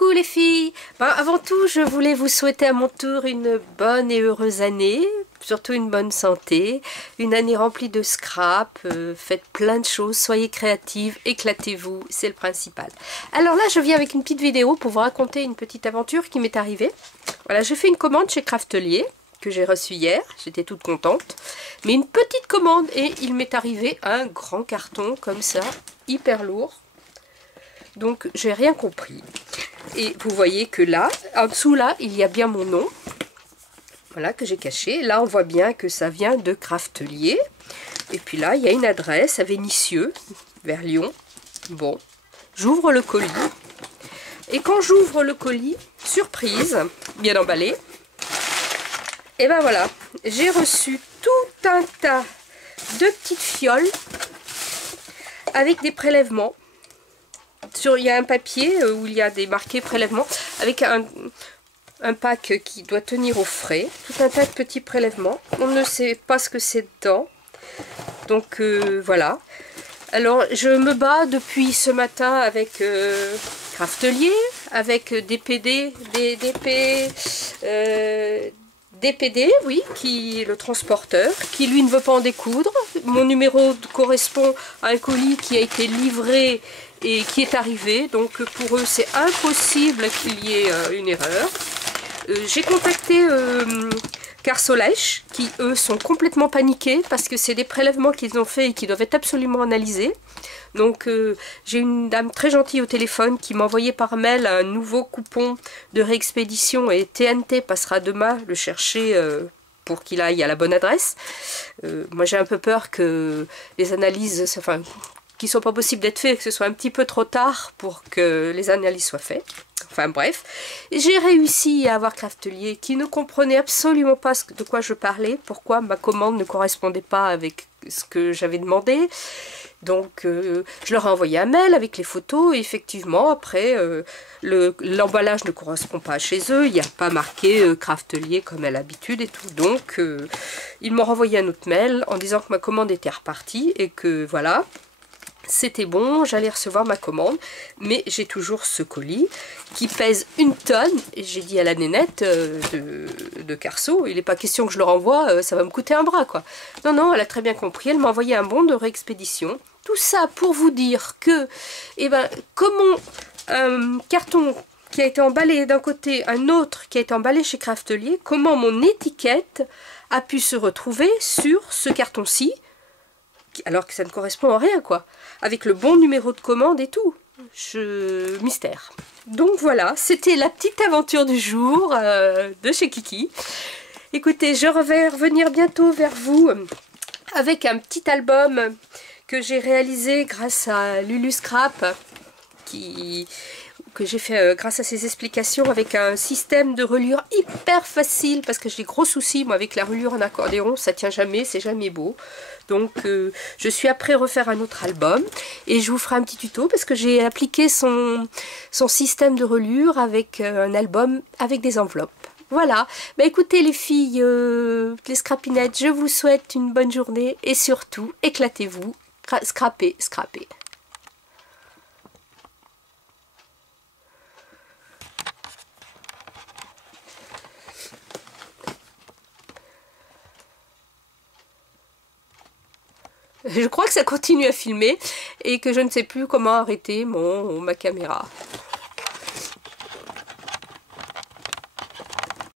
Coucou les filles. Avant tout, je voulais vous souhaiter à mon tour une bonne et heureuse année, surtout une bonne santé, une année remplie de scrap, faites plein de choses, soyez créatives, éclatez-vous, c'est le principal. Alors là, je viens avec une petite vidéo pour vous raconter une petite aventure qui m'est arrivée. Voilà, j'ai fait une commande chez Craftelier que j'ai reçue hier, j'étais toute contente, mais une petite commande et il m'est arrivé un grand carton comme ça, hyper lourd. Donc j'ai rien compris. Et vous voyez que là, en dessous là, il y a bien mon nom. Voilà, que j'ai caché. Là, on voit bien que ça vient de Craftelier. Et puis là, il y a une adresse à Vénissieux, vers Lyon. Bon, j'ouvre le colis. Et quand j'ouvre le colis, surprise, bien emballé, et ben voilà, j'ai reçu tout un tas de petites fioles avec des prélèvements. Il y a un papier où il y a des marqués prélèvements avec un pack qui doit tenir au frais. Tout un tas de petits prélèvements. On ne sait pas ce que c'est dedans. Donc voilà. Alors je me bats depuis ce matin avec Craftelier, avec DPD, DPD, oui, qui est le transporteur, qui lui ne veut pas en découdre. Mon numéro correspond à un colis qui a été livré et qui est arrivé, donc pour eux c'est impossible qu'il y ait une erreur. J'ai contacté Carsolèche, qui eux sont complètement paniqués parce que c'est des prélèvements qu'ils ont fait et qui doivent être absolument analysés. Donc j'ai une dame très gentille au téléphone qui m'a envoyé par mail un nouveau coupon de réexpédition et TNT passera demain le chercher pour qu'il aille à la bonne adresse. Moi j'ai un peu peur que les analyses, enfin, qu'il ne soit pas possible d'être fait, que ce soit un petit peu trop tard pour que les analyses soient faites. Enfin bref, j'ai réussi à avoir Craftelier qui ne comprenait absolument pas de quoi je parlais, pourquoi ma commande ne correspondait pas avec ce que j'avais demandé. Donc je leur ai envoyé un mail avec les photos et effectivement après l'emballage ne correspond pas chez eux, il n'y a pas marqué Craftelier comme à l'habitude et tout. Donc ils m'ont renvoyé un autre mail en disant que ma commande était repartie et que voilà, c'était bon, j'allais recevoir ma commande, mais j'ai toujours ce colis qui pèse 1 tonne. Et j'ai dit à la nénette de Carso, il n'est pas question que je le renvoie, ça va me coûter un bras quoi. Non, non, elle a très bien compris, elle m'a envoyé un bon de réexpédition. Tout ça pour vous dire que, eh ben, comment un carton qui a été emballé d'un côté, un autre qui a été emballé chez Craftelier, comment mon étiquette a pu se retrouver sur ce carton-ci, alors que ça ne correspond à rien quoi, avec le bon numéro de commande et tout. Mystère. Donc voilà, c'était la petite aventure du jour de chez Kiki. Écoutez, je vais revenir bientôt vers vous avec un petit album que j'ai réalisé grâce à Lulu Scrap, que j'ai fait grâce à ses explications avec un système de reliure hyper facile parce que j'ai des gros soucis moi avec la reliure en accordéon, ça tient jamais, c'est jamais beau. Donc je suis après refaire un autre album et je vous ferai un petit tuto parce que j'ai appliqué son système de reliure avec un album avec des enveloppes. Voilà, bah écoutez les filles, les scrapinettes, je vous souhaite une bonne journée et surtout éclatez-vous, scrapez, scrapez. Je crois que ça continue à filmer et que je ne sais plus comment arrêter ma caméra.